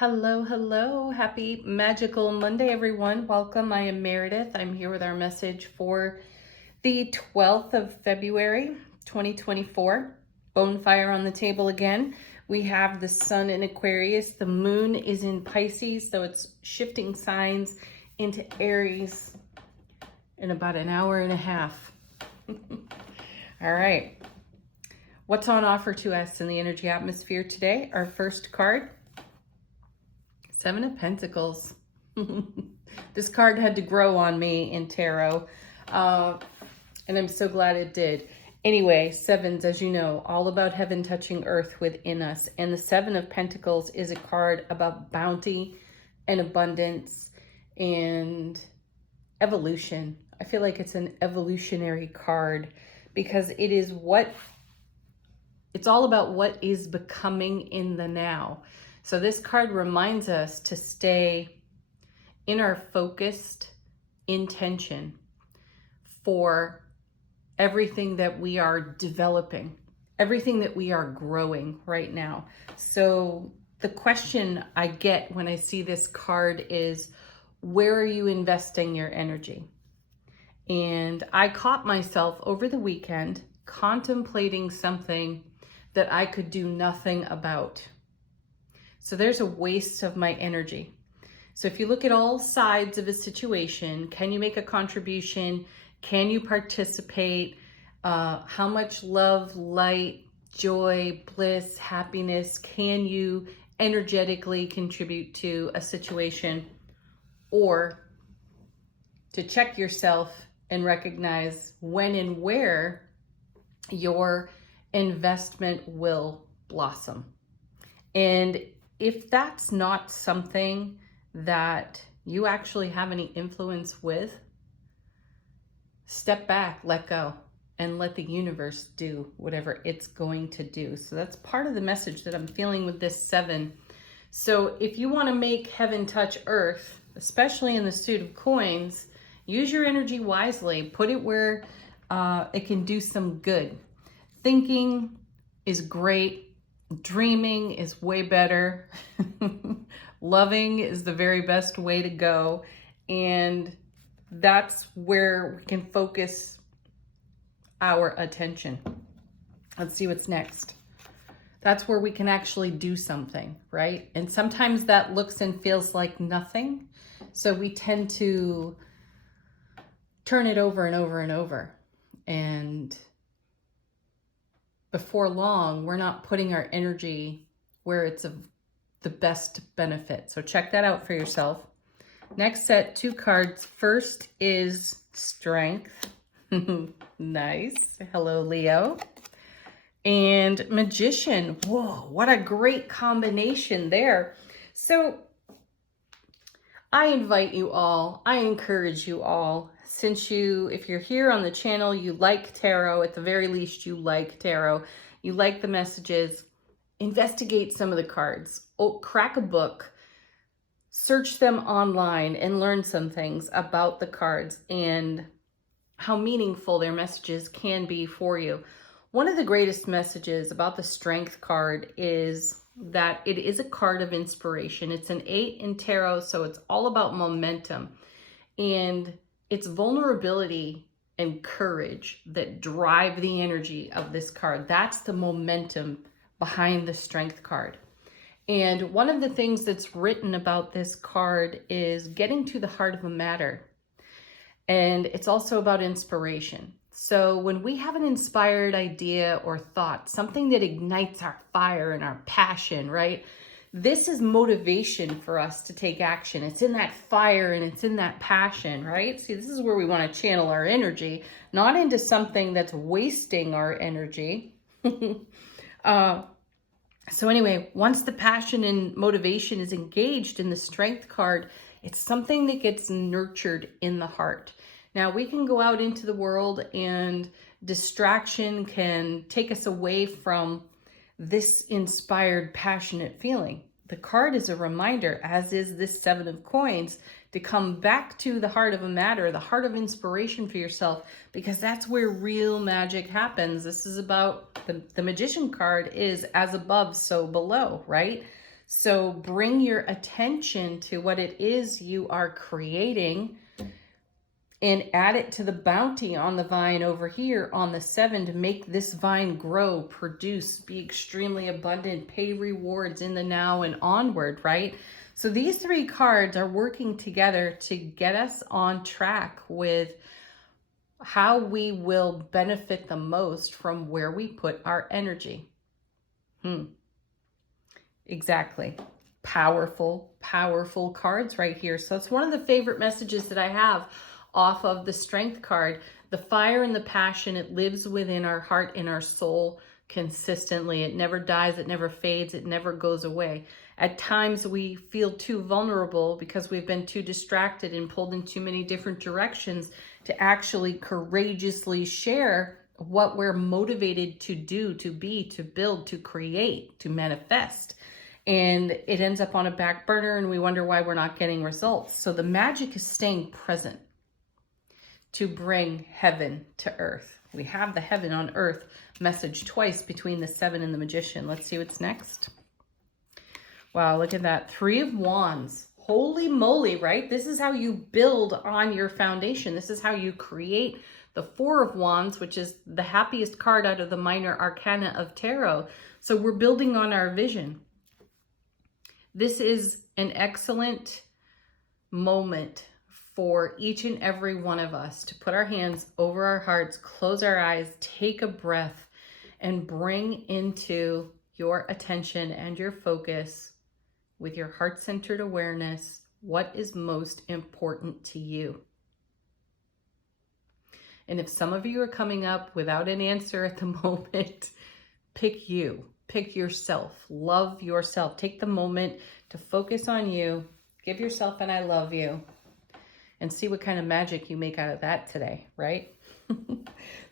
Hello, hello. Happy magical Monday, everyone. Welcome. I am Meredith. I'm here with our message for the 12th of February, 2024. Bonfire on the table again. We have the sun in Aquarius. The moon is in Pisces, so it's shifting signs into Aries in about an hour and a half. All right. What's on offer to us in the energy atmosphere today? Our first card, Seven of Pentacles. This card had to grow on me in tarot, and I'm so glad it did. Anyway, sevens, as you know, all about heaven touching earth within us. And the Seven of Pentacles is a card about bounty and abundance and evolution. I feel like it's an evolutionary card because it's all about what is becoming in the now. So this card reminds us to stay in our focused intention for everything that we are developing, everything that we are growing right now. So the question I get when I see this card is, where are you investing your energy? And I caught myself over the weekend contemplating something that I could do nothing about. So there's a waste of my energy. So if you look at all sides of a situation, can you make a contribution? Can you participate? How much love, light, joy, bliss, happiness can you energetically contribute to a situation? Or to check yourself and recognize when and where your investment will blossom. And if that's not something that you actually have any influence with, step back, let go, and let the universe do whatever it's going to do. So that's part of the message that I'm feeling with this seven. So if you want to make heaven touch earth, especially in the suit of coins, use your energy wisely. Put it where it can do some good. Thinking is great. Dreaming is way better. Loving is the very best way to go. And that's where we can focus our attention. Let's see what's next. That's where we can actually do something, right? And sometimes that looks and feels like nothing. So we tend to turn it over and over and over. And before long, we're not putting our energy where it's of the best benefit. So check that out for yourself. Next set, two cards. First is Strength. Nice. Hello, Leo. And Magician. Whoa, what a great combination there. So I invite you all, I encourage you all, if you're here on the channel, you like tarot, at the very least you like tarot, you like the messages, investigate some of the cards, crack a book, search them online and learn some things about the cards and how meaningful their messages can be for you. One of the greatest messages about the Strength card is that it is a card of inspiration. It's an 8 in tarot, so it's all about momentum. And it's vulnerability and courage that drive the energy of this card. That's the momentum behind the Strength card. And one of the things that's written about this card is getting to the heart of a matter. And it's also about inspiration. So when we have an inspired idea or thought, something that ignites our fire and our passion, right? This is motivation for us to take action. It's in that fire and it's in that passion, right? See, this is where we want to channel our energy, not into something that's wasting our energy. So anyway, once the passion and motivation is engaged in the Strength card, it's something that gets nurtured in the heart. Now, we can go out into the world and distraction can take us away from this inspired, passionate feeling. The card is a reminder, as is this Seven of Coins, to come back to the heart of a matter, the heart of inspiration for yourself, because that's where real magic happens. This is about, the Magician card is as above, so below, right? So bring your attention to what it is you are creating and add it to the bounty on the vine over here on the 7 to make this vine grow, produce, be extremely abundant, pay rewards in the now and onward, right? So these 3 cards are working together to get us on track with how we will benefit the most from where we put our energy. Exactly. Powerful, powerful cards right here. So it's one of the favorite messages that I have off of the Strength card. The fire and the passion, it lives within our heart and our soul consistently. It never dies, it never fades, it never goes away. At times we feel too vulnerable because we've been too distracted and pulled in too many different directions to actually courageously share what we're motivated to do, to be, to build, to create, to manifest. And it ends up on a back burner and we wonder why we're not getting results. So the magic is staying present to bring heaven to earth. We have the heaven on earth message twice between the 7 and the Magician. Let's see what's next. Wow, look at that. 3 of Wands. Holy moly, right? This is how you build on your foundation. This is how you create the 4 of Wands, which is the happiest card out of the minor arcana of tarot. So we're building on our vision. This is an excellent moment for each and every one of us to put our hands over our hearts, close our eyes, take a breath, and bring into your attention and your focus with your heart-centered awareness what is most important to you. And if some of you are coming up without an answer at the moment, pick you. Pick yourself. Love yourself. Take the moment to focus on you. Give yourself an I love you. And see what kind of magic you make out of that today, right?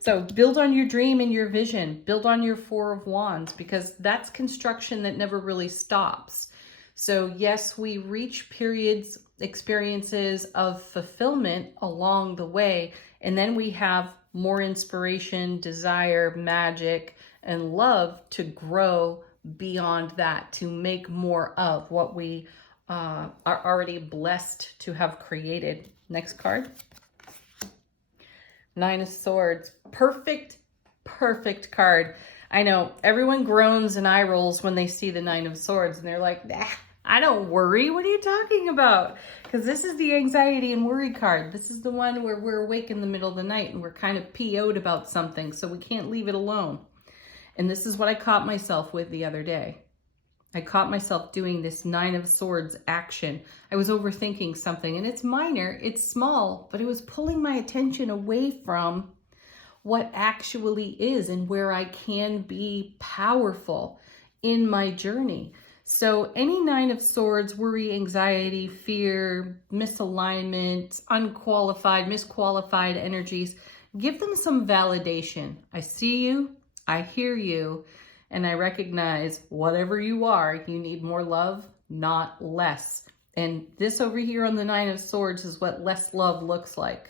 So build on your dream and your vision. Build on your 4 of Wands, because that's construction that never really stops. So yes, we reach periods, experiences of fulfillment along the way. And then we have more inspiration, desire, magic, and love to grow beyond that, to make more of what we are already blessed to have created. Next card. 9 of Swords. Perfect, perfect card. I know everyone groans and eye rolls when they see the 9 of Swords and they're like, nah, I don't worry. What are you talking about? Because this is the anxiety and worry card. This is the one where we're awake in the middle of the night and we're kind of PO'd about something, so we can't leave it alone. And this is what I caught myself with the other day. I caught myself doing this 9 of Swords action. I was overthinking something, and it's minor, it's small, but it was pulling my attention away from what actually is and where I can be powerful in my journey. So any 9 of Swords, worry, anxiety, fear, misalignment, unqualified, misqualified energies, give them some validation. I see you, I hear you, and I recognize whatever you are, you need more love, not less. And this over here on the 9 of Swords is what less love looks like.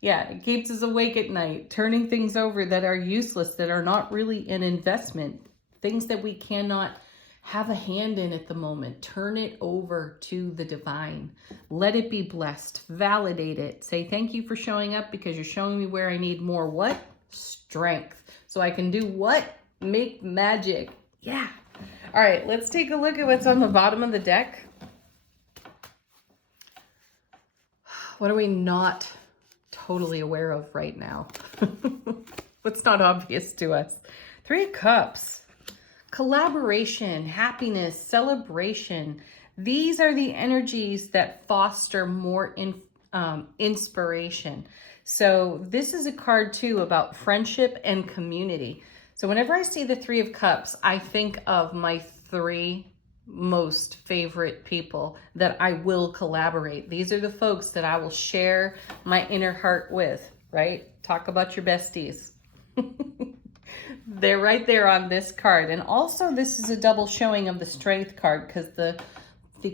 Yeah, it keeps us awake at night, turning things over that are useless, that are not really an investment, things that we cannot have a hand in at the moment. Turn it over to the divine. Let it be blessed. Validate it. Say thank you for showing up, because you're showing me where I need more what? Strength. So I can do what? Make magic. Yeah. All right, let's take a look at what's on the bottom of the deck. What are we not totally aware of right now? What's not obvious to us? 3 of Cups. Collaboration, happiness, celebration. These are the energies that foster more inspiration. So this is a card too about friendship and community. So whenever I see the 3 of Cups, I think of my 3 most favorite people that I will collaborate. These are the folks that I will share my inner heart with, right? Talk about your besties. They're right there on this card. And also this is a double showing of the Strength card, because the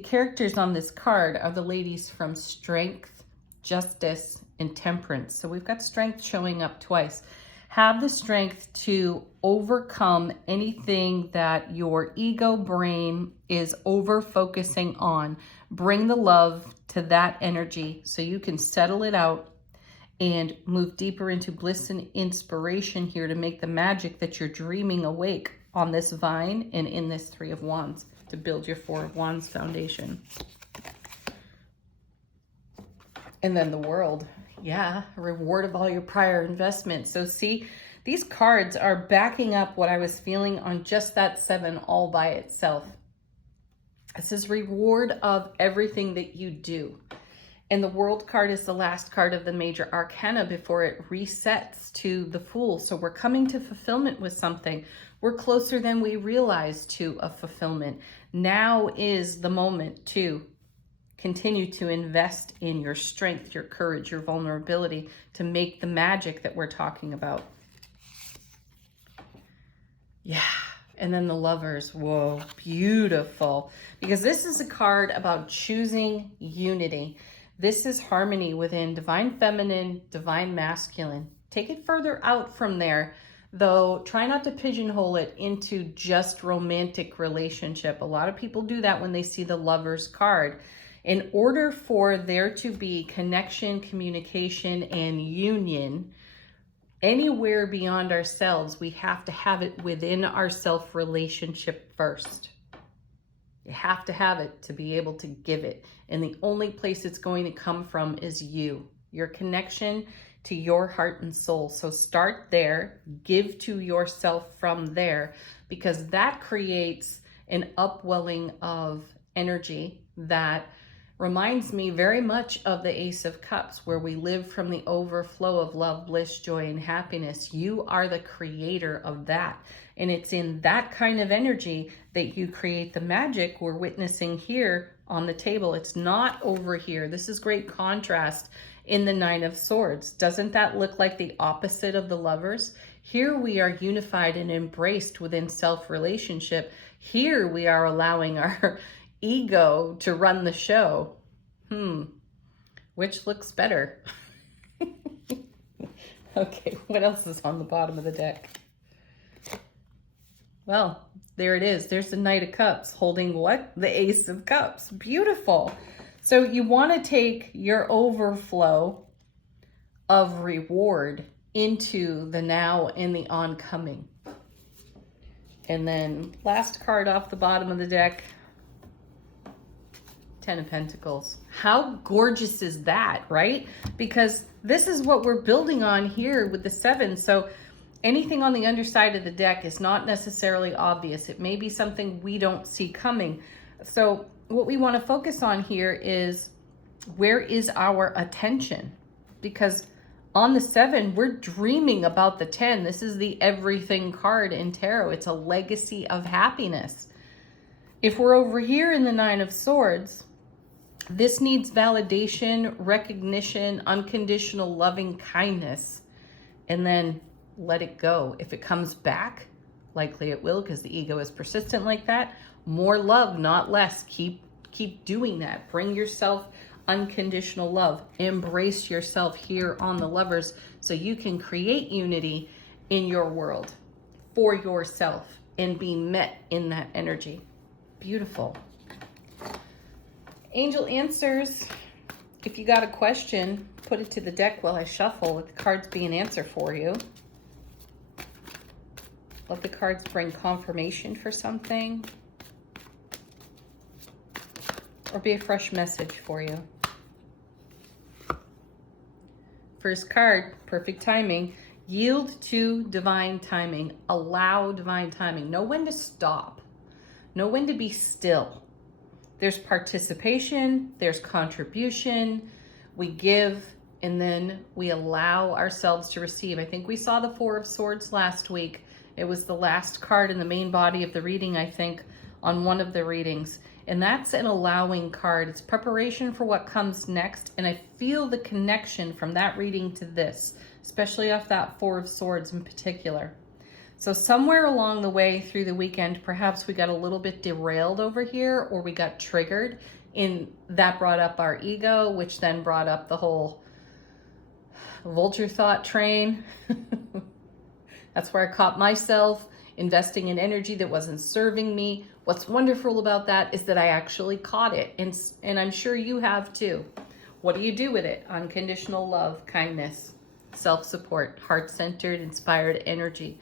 characters on this card are the ladies from Strength, Justice, and Temperance. So we've got Strength showing up twice. Have the strength to overcome anything that your ego brain is over focusing on. Bring the love to that energy so you can settle it out and move deeper into bliss and inspiration here to make the magic that you're dreaming awake on this vine and in this Three of Wands to build your Four of Wands foundation. And then the World. Yeah, reward of all your prior investments. So see, these cards are backing up what I was feeling on just that 7 all by itself. This is reward of everything that you do. And the World card is the last card of the major arcana before it resets to the Fool. So we're coming to fulfillment with something. We're closer than we realize to a fulfillment. Now is the moment to continue to invest in your strength, your courage, your vulnerability to make the magic that we're talking about. Yeah. And then the Lovers. Whoa, beautiful. Because this is a card about choosing unity. This is harmony within divine feminine, divine masculine. Take it further out from there, though try not to pigeonhole it into just romantic relationship. A lot of people do that when they see the Lovers card. In order for there to be connection, communication, and union anywhere beyond ourselves, we have to have it within our self-relationship first. You have to have it to be able to give it. And the only place it's going to come from is you, your connection to your heart and soul. So start there, give to yourself from there, because that creates an upwelling of energy that reminds me very much of the Ace of Cups, where we live from the overflow of love, bliss, joy, and happiness. You are the creator of that. And it's in that kind of energy that you create the magic we're witnessing here on the table. It's not over here. This is great contrast in the Nine of Swords. Doesn't that look like the opposite of the Lovers? Here we are unified and embraced within self-relationship. Here we are allowing our ego to run the show. Which looks better? Okay, what else is on the bottom of the deck? Well, there it is. There's the Knight of Cups holding what? The Ace of Cups. Beautiful. So you want to take your overflow of reward into the now and the oncoming. And then last card off the bottom of the deck, Ten of Pentacles. How gorgeous is that, right? Because this is what we're building on here with the 7. So anything on the underside of the deck is not necessarily obvious. It may be something we don't see coming. So what we want to focus on here is, where is our attention? Because on the 7, we're dreaming about the 10. This is the everything card in tarot. It's a legacy of happiness. If we're over here in the Nine of Swords, this needs validation, recognition, unconditional loving kindness, and then let it go. If it comes back, likely it will, because the ego is persistent like that. More love, not less. Keep doing that. Bring yourself unconditional love. Embrace yourself here on the Lovers so you can create unity in your world for yourself and be met in that energy. Beautiful. Angel answers. If you got a question, put it to the deck while I shuffle. Let the cards be an answer for you. Let the cards bring confirmation for something, or be a fresh message for you. First card, perfect timing. Yield to divine timing. Allow divine timing. Know when to stop. Know when to be still. There's participation, there's contribution. We give, and then we allow ourselves to receive. I think we saw the Four of Swords last week. It was the last card in the main body of the reading, I think, on one of the readings. And that's an allowing card. It's preparation for what comes next. And I feel the connection from that reading to this, especially off that Four of Swords in particular. So somewhere along the way through the weekend, perhaps we got a little bit derailed over here, or we got triggered, and that brought up our ego, which then brought up the whole vulture thought train. That's where I caught myself investing in energy that wasn't serving me. What's wonderful about that is that I actually caught it, and I'm sure you have too. What do you do with it? Unconditional love, kindness, self-support, heart-centered, inspired energy.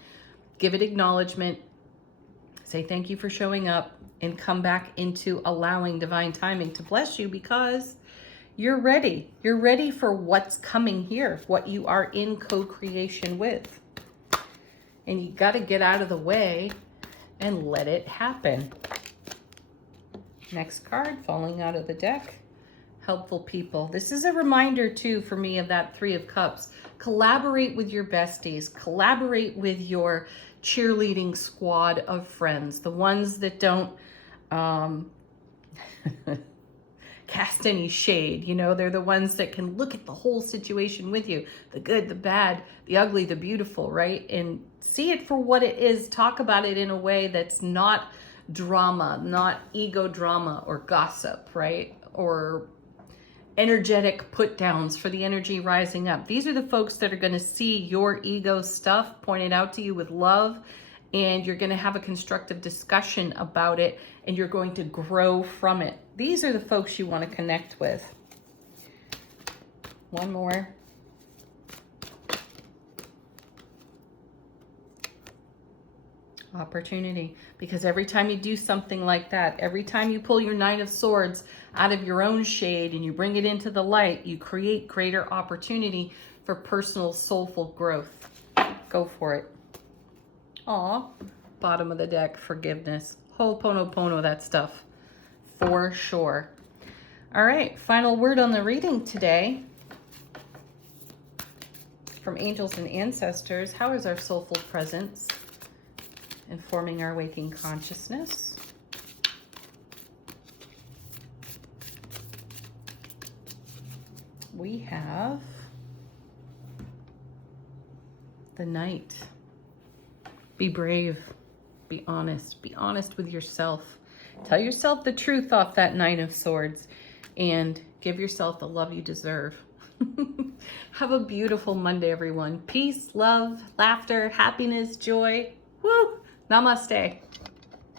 Give it acknowledgement. Say thank you for showing up, and come back into allowing divine timing to bless you, because you're ready. You're ready for what's coming here, what you are in co-creation with. And you got to get out of the way and let it happen. Next card, falling out of the deck. Helpful people. This is a reminder too for me of that Three of Cups. Collaborate with your besties. Collaborate with your cheerleading squad of friends. The ones that don't cast any shade. You know, they're the ones that can look at the whole situation with you. The good, the bad, the ugly, the beautiful, right? And see it for what it is. Talk about it in a way that's not drama, not ego drama or gossip, right? Or energetic put downs for the energy rising up. These are the folks that are going to see your ego stuff pointed out to you with love, and you're going to have a constructive discussion about it, and you're going to grow from it. These are the folks you want to connect with. One more. Opportunity. Because every time you do something like that, every time you pull your Nine of Swords out of your own shade and you bring it into the light, you create greater opportunity for personal soulful growth. Go for it. Aw, bottom of the deck, forgiveness. Ho'oponopono, that stuff. For sure. All right, final word on the reading today. From angels and ancestors, how is our soulful presence informing our waking consciousness? We have the Knight. Be brave, be honest with yourself. Tell yourself the truth off that Nine of Swords, and give yourself the love you deserve. Have a beautiful Monday, everyone. Peace, love, laughter, happiness, joy. Woo! Namaste.